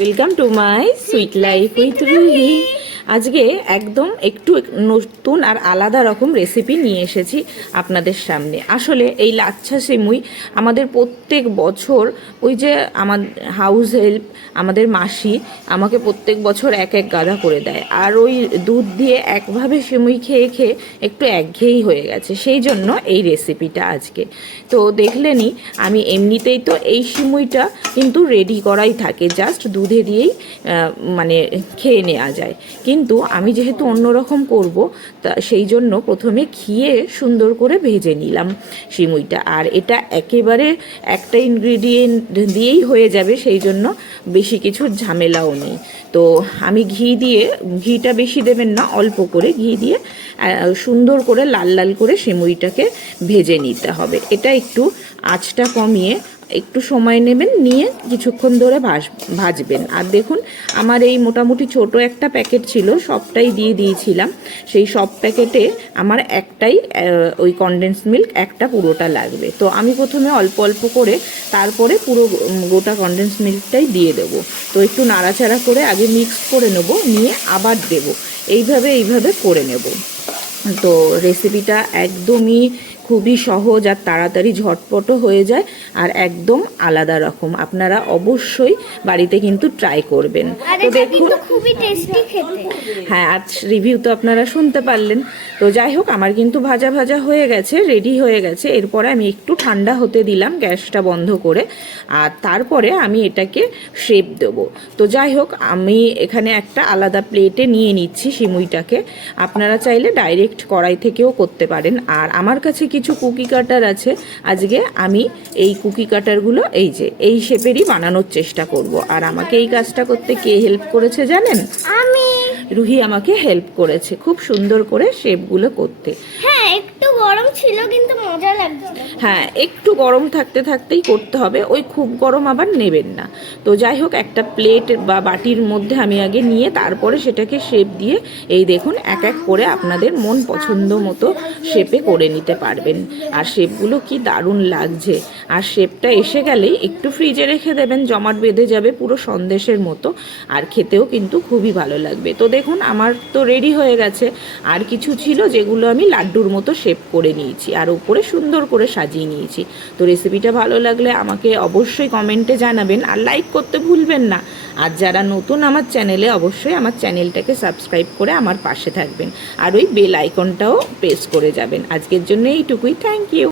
Welcome to my sweet life with Ruhi. আজকে একদম একটু নতুন আর আলাদা রকম রেসিপি নিয়ে এসেছি আপনাদের সামনে। আসলে এই লাচ্ছা সিমুই আমাদের প্রত্যেক বছর ওই যে আমার হাউস হেল্প আমাদের মাসি আমাকে প্রত্যেক বছর এক এক গাদা করে দেয়, আর ওই দুধ দিয়ে একভাবে সিমুই খেয়ে খেয়ে একটু একঘেয়েই হয়ে গেছে, সেই জন্য এই রেসিপিটা আজকে। তো দেখলেনি আমি এমনিতেই তো এই সিমুইটা কিন্তু রেডি করাই থাকে, জাস্ট দুধে দিয়েই মানে খেয়ে নেওয়া যায়। কিন্তু আমি যেহেতু অন্যরকম করব, তা সেই জন্য প্রথমে ঘিয়ে সুন্দর করে ভেজে নিলাম সিমুইটা। আর এটা একেবারে একটা ইনগ্রিডিয়েন্ট দিয়েই হয়ে যাবে, সেই জন্য বেশি কিছু ঝামেলাও নেই। তো আমি ঘিটা বেশি দেবেন না, অল্প করে ঘি দিয়ে সুন্দর করে লাল লাল করে সিমুইটাকে ভেজে নিতে হবে। এটা একটু আঁচটা কমিয়ে একটু সময় নেবেন, নিয়ে কিছুক্ষণ ধরে ভাজবেন। আর দেখুন আমার এই মোটামুটি ছোট একটা প্যাকেট ছিল, সবটাই দিয়ে দিয়েছিলাম। সেই সব প্যাকেটে আমার একটাই ওই কনডেন্স মিল্ক একটা পুরোটা লাগবে। তো আমি প্রথমে অল্প অল্প করে তারপরে পুরো গোটা কনডেন্স মিল্কটাই দিয়ে দেবো। তো একটু নাড়াচাড়া করে আগে মিক্স করে নেব, নিয়ে আবার দেব, এইভাবে করে নেব। তো রেসিপিটা একদমই খুবই সহজ আর তাড়াতাড়ি ঝটপটও হয়ে যায়, আর একদম আলাদা রকম। আপনারা অবশ্যই বাড়িতে কিন্তু ট্রাই করবেন। তো দেখুন খুবই টেস্টি খেতে। হ্যাঁ, আজ রিভিউ তো আপনারা শুনতে পারলেন। তো যাই হোক, আমার কিন্তু ভাজা ভাজা হয়ে গেছে, রেডি হয়ে গেছে। এরপরে আমি একটু ঠান্ডা হতে দিলাম গ্যাসটা বন্ধ করে, আর তারপরে আমি এটাকে শেপ দেবো। তো যাই হোক, আমি এখানে একটা আলাদা প্লেটে নিয়ে নিচ্ছি সিমুইটাকে। আপনারা চাইলে ডাইরেক্ট কড়াই থেকেও করতে পারেন। আর আমার কাছে কিছু কুকি কাটার আছে, আজকে আমি এই কুকি কাটারগুলো এই শেপেরই বানানোর চেষ্টা করব। আর আমাকে এই কাজটা করতে কে হেল্প করেছে জানেন? আমি। রুহি আমাকে হেল্প করেছে খুব সুন্দর করে শেপগুলো করতে। হ্যাঁ, একটু গরম ছিল কিন্তু মজা লাগছিল। হ্যাঁ, একটু গরম থাকতে থাকতেই করতে হবে, ওই খুব গরম আবার নেবেন না। তো যাই হোক, একটা প্লেট বা বাটির মধ্যে আমি আগে নিয়ে তারপরে সেটাকে শেপ দিয়ে এই দেখুন এক এক করে আপনাদের মন পছন্দ মতো শেপে করে নিতে পারবেন। আর শেপগুলো কি দারুণ লাগছে। আর শেপটা এসে গেলেই একটু ফ্রিজে রেখে দেবেন, জমাট বেঁধে যাবে পুরো সন্দেশের মতো, আর খেতেও কিন্তু খুবই ভালো লাগবে। তো দেখুন আমার তো রেডি হয়ে গেছে। আর কিছু ছিল যেগুলো আমি লাড্ডুর মতো শেপ করে নিয়েছি, আর উপরে সুন্দর করে সাজিয়ে নিয়েছি। তো রেসিপিটা ভালো লাগলে আমাকে অবশ্যই কমেন্টে জানাবেন, আর লাইক করতে ভুলবেন না। আর যারা নতুন আমার চ্যানেলে, অবশ্যই আমার চ্যানেলটাকে সাবস্ক্রাইব করে আমার পাশে থাকবেন, আর ওই বেল আইকনটাও প্রেস করে যাবেন। আজকের জন্য এইটুকুই, থ্যাংক ইউ।